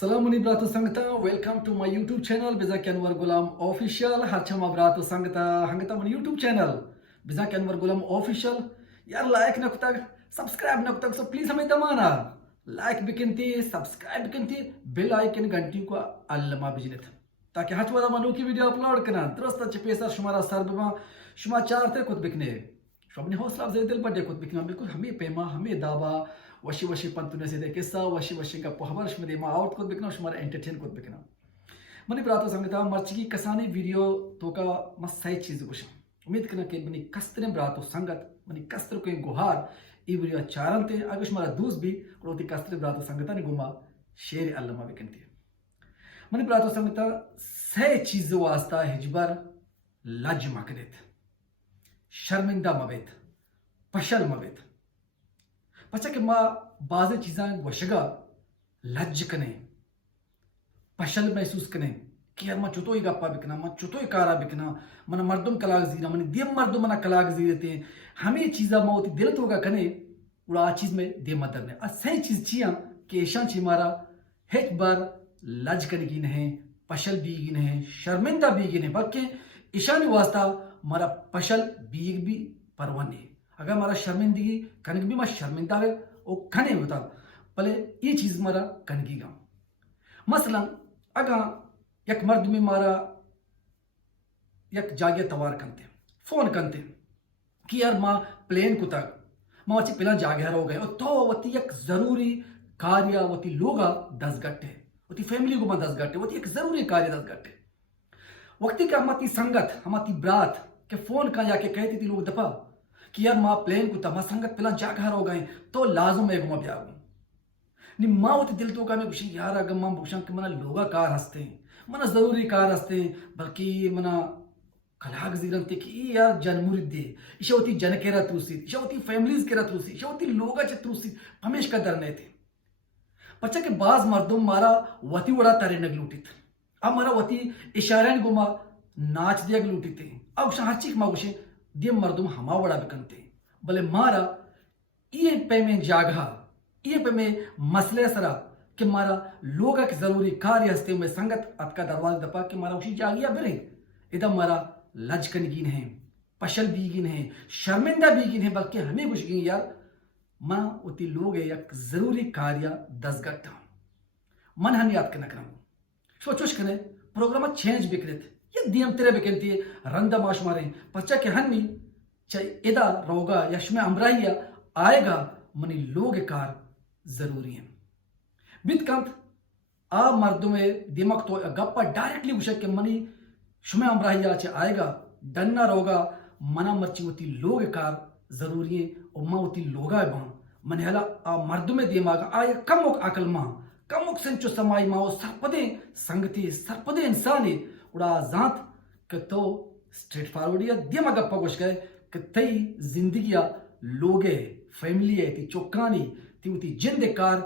Salam brato sangta, welcome to my YouTube channel Bizak Anwar Gulam Official. Harchama brato sangta hangta my YouTube channel Bizak Anwar Gulam Official. यार like न तक subscribe न तक so please हमें Damana like बिकनती subscribe बिकनती bell icon घंटी को अल्लमा बिजनेत ताकि Hutch वाला मनु की वीडियो अपलोड करना दुरुस्त चपेसा शुमारा सरबमा शुमा चारते कुत बिकने शबने हौसला अफजाई दिल पर कुत बिकना बिल्कुल हमें पेमा हमें दावा वशी वशी पंतुने से दे किस्सा वशी वशी का pohbar shmade ma out कुत बिकना शुमारा एंटरटेन कुत बिकना मनी प्रातो संगता मर्ची की कसानी वीडियो तो का मस्त सही चीज कुछ उम्मीद करना कि मनी कस्तरे ब्रातो संगत मनी कस्तर को गुहार ई वीडियो चारंते आगुश मारा दूस भी रोती कस्तर ब्रातो संगता ने गुमा शेर अल्लमा बिकनती मनी ब्रातो संगता सही चीज वास्ता हिजबर लज मकदेत शर्मिंदा मवेत पशल मवेत पचा के माँ बाज़ चीज़ां वशगा लज कने पशल महसूस कने कि यार मैं चुतो ही गप्पा बिकना मैं चुतो ही कारा बिकना मन मर्दुम कलाक जीना मन दियम मर्दुम मना कलाक जी देते हैं हमें चीज़ा माओती दिल तो का कने उड़ा चीज़ में दे मदर ने सही चीज़ चिया कि ऐशा ची मारा एक बार लज कने की नहीं पशल बीगी नहीं शर्मिंदा बीगी नहीं बल्कि ईशानी वास्ता मारा पशल बीग भी परवाने अगर मारा शर्मिंदगी कनक भी मैं शर्मिंदा है वो खने होता पहले ये चीज़ मारा कनगी गा मसलन अगर एक मर्द में मारा एक जागे तवार करते फोन करते कि यार माँ प्लेन को तक माँ अच्छी पिला जागे हो गए तो वती एक जरूरी कार्य वती लोगा 10 घंटे वती फैमिली को मैं 10 घंटे वती एक जरूरी कार्य 10 घंटे वक्ती का हमारी संगत हमारी ब्रात के फोन का जाके कहती थी लोग दफा कि यार माँ प्लेन को तमा संगत पिला जागे हो गए तो लाजम है घुमा ब्यागू नि माँ वती दिल तो का मैं कुछ यार अगर माँ बुशा के मना लोगा कार हंसते हैं मना जरूरी कार हंसते बल्कि मना कलाक जीरंते कि यार जनमुरी दे इशा होती जन केरा त्रूसी इशा होती फैमिलीज केरा त्रूसी इशा होती लोगा च त्रूसी हमेश का दरने थे बच्चा के बाज मर्दों मारा वती उड़ा तारे नग लूटित अब मारा वती इशारे गुमा नाच दिया लूटी थे अब शाचिक मागुशे दिए मर्दुम हमा वड़ा बिकनते भले मारा ये पे में जागा ये पे में मसले सरा कि मारा लोगा के जरूरी कार्य हस्ते में संगत अतका दरवाजा दपा कि मारा उसी जागिया बिरे इधर मारा लजकन गिन है पशल बीगिन है शर्मिंदा बीगिन है बल्कि हमें कुछ गिन यार माँ उती लोग है एक जरूरी कार्य 10 घंटा मन हन याद करना करा सोचोश कने प्रोग्राम चेंज बिकरेत ये दियम तेरे बिकनती रंदा माश मारे पच्चा के हन्नी चाहे इदा रोगा यशमे अमराइया आएगा मनी लोग कार जरूरी है बितकंत आ मर्दों में दिमाग तो गप्पा डायरेक्टली उसे के मनी शुमे अमराहिया चे आएगा डन्ना रोगा मना मर्ची होती लोग कार जरूरी है और माँ होती लोगा है मन हला आ मर्दों में दिमाग आए कम मुक अकल माँ कम मुक संचो समाई माँ सरपदे संगति सरपदे इंसानी उड़ा जात के तो स्ट्रेट फॉरवर्ड या दिमाग गप्पा कुछ गए कि तई जिंदगिया लोगे फैमिली है ती चौकानी ती उती जिंद कार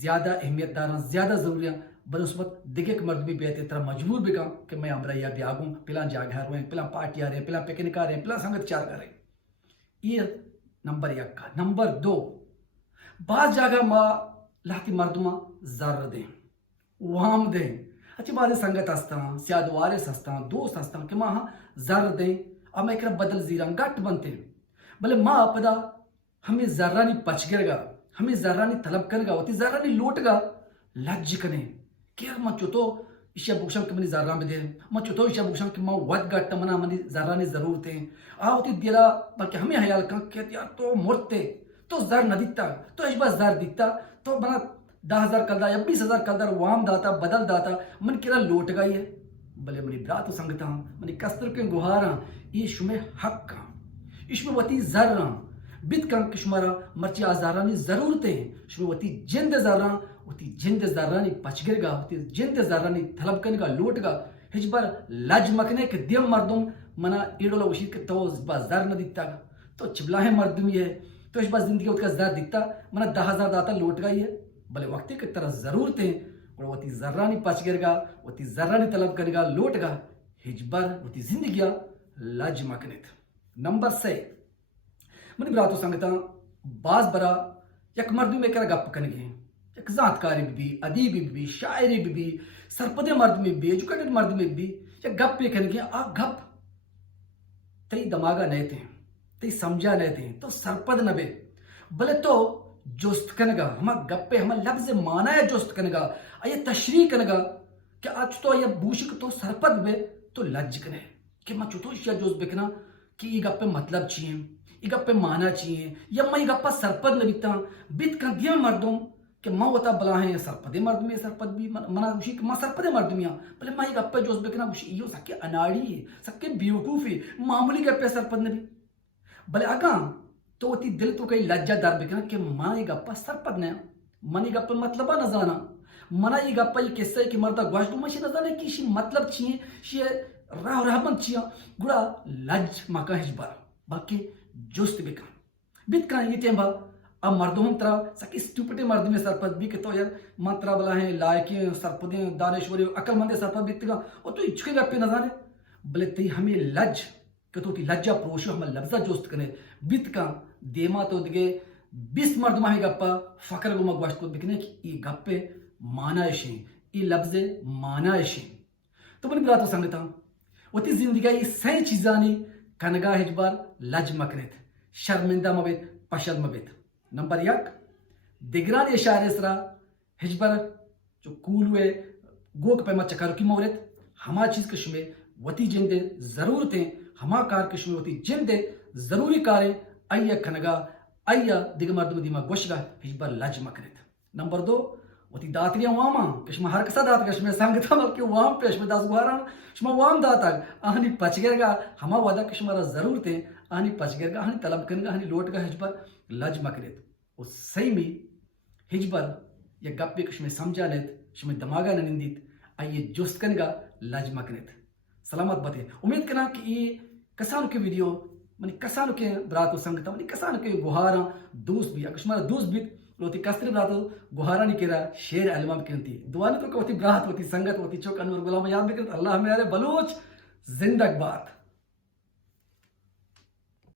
ज्यादा अहमियत दारा ज्यादा जरूरी बनस्बत दिखे के मर्द भी बेहतर तरह मजबूर भी कम कि मैं हमरा या ब्यागूं पिला जाग रहे पिला पार्टी आ रहे पिला पिकनिक आ रहे पिला संगत चार कर रहे ये नंबर 1 का नंबर 2 बाद जागा माँ लाती मर्दमा जर दे वाम दे अच्छी बात संगत हस्ता सियाद वारिस हस्ता दोस्त हस्ता कि माँ जर दे अब मैं एक बदल जीरा गट बनते भले माँ पदा हमें जर्रा नहीं पच गिरगा हमें जर्रा नहीं तलब करेगा होती जर्रा नहीं लौटगा लज कने क्या मचो तो ईशा बुक्शम के मनी जर्रा में दे मचो तो ईशा बुक्शम के माँ वद गट मना मनी जर्रा नहीं जरूरत है आ होती दिला बल्कि हमें हयाल का कहते यार तो मोरते तो जर न दिखता तो इस बार जर दिखता तो बना 10,000 कलदा या 20,000 कलदा वाम दाता बदल दाता मन किरा लौट गई है भले मनी ब्रात संगता मनी कस्तर के गुहारा ये शुमे हक का इसमें वती जर बित का किशमारा मर्ची आजारानी जरूरतें शुमे वती जिंद जरा वती जिंद जरानी पचगिरगा वती जिंद जरानी थलब कन का लोट का हिज बार लज मकने के दियम मर्दुम मना इडोला उशीर के तो बस जर न दिखता तो चिबलाहे मर्दुम ये तो इस बार जिंदगी उसका जर दिखता मना 10,000 दाता लौट गई है भले वक्त की तरह जरूरतें और वती जर्रानी पच गिरगा वती जर्रानी तलब करेगा लौटगा हिजबर वती जिंदगिया लज मकने नंबर 6 मनी ब्रातो संगता बाज बरा एक मर्दू में कर गप कन गए یک ذاتکاری بھی ادیبی بھی شاعری بھی سرپدے مرد میں بھی ایجوکیٹڈ مرد میں بھی یا گپ پہ کہنے گیا آ گپ تی دماغا نہیں تھے تی سمجھا نہیں تھے تو سرپد نہ بے بلے تو جوست کنگا ہما گپے ہما لفظ مانا ہے جوست کنگا یہ تشریح کنگا کہ آج تو یہ بوشک تو سرپد بے تو لج کنے کہ میں چھوٹو اشیاء جوست بکنا کہ یہ گپے مطلب چیئے یہ گپے مانا چیئے یا میں یہ گپا سرپد نبیتا بیت کن دیا مردوں کہ ماں وطا بلا ہیں سرپدے مرد میں سرپد بھی منا گوشی کہ ماں سرپدے مرد میں بلے ماں یہ گپے جوست بکنا گوشی یہ سکے اناڑی ہے سکے بیوقوفی معمولی گپے سرپد نبی بلے آگاں تو تی دل تو کئی لجہ دار بکنا کہ ماں یہ گپا سرپد نیا من یہ گپا مطلبہ نزانا منا یہ گپا یہ قصہ ہے کہ مردہ گوشت دو ماشی نزانا کہ شی مطلب چیئے شی راہ رحمت چیئے گوڑا لج مکا ہجبار باقی جوست بکنا بیت کنا یہ ٹیم با اب مردوں ہم ترا سکی سٹوپٹے مرد میں سرپد بھی کہ تو یار ماں ترا بلا ہیں لائکی سرپدیں دانشوری عقل مندے سرپد بیت گا اور تو اچھکے گپے نزانے بلے تی ہمیں لج کہ تو تی لجہ پروشو ہمیں لفظہ جوست کنے بیت کا دیما تو دگے 20 مرد ماہی گپا فکر گو مگوشت کو بکنے کہ یہ گپے مانائشیں یہ لفظ مانائشیں تو بنی براتو سنگتا وہ تی زندگی یہ سہی چیزانی کنگا ہجبار لج مکنیت شرمندہ مبیت پشد مبیت نمبر 1 دگران اشارے سرا ہجبر جو کول ہوئے گوک پیما چکارو کی مورت ہما چیز کشمے وطی جندے ضرورتیں ہما کار کشمے وطی جندے ضروری کاریں آئیا کنگا آئیا دیگر مردم دیما گوشگا ہجبر لج مکنیت نمبر 2 وطی داتگیا واما کشما ہر کسا دات کشمے سنگتا بلکہ وام پیش میں داس گواران شما وام داتا آہنی پچگر گا ہما وعدہ کشما را ضرورتیں آہنی پچگر گا آہنی طلب کنگا آہنی لوٹ گا ہجبر لج مکنیت وہ صحیح میں ہجبر یا گپے کشمے سمجھا لیت شما دماغا نندیت آئیے جوست کنگا لج مکنیت سلامت بتے امید کرنا کہ یہ کسانو کے ویڈیو منی کسانو کے براتو سنگتا منی کسانو کے گوھارا دوست بھی اکشمارا دوست بھی لوتی کستری براتو گوھارا نہیں کرا شیر علمہ بکنتی دعانی تو کہ ہوتی برات ہوتی سنگت ہوتی چوک انور غلام یاد بکنت اللہ میرے بلوچ زندگ بات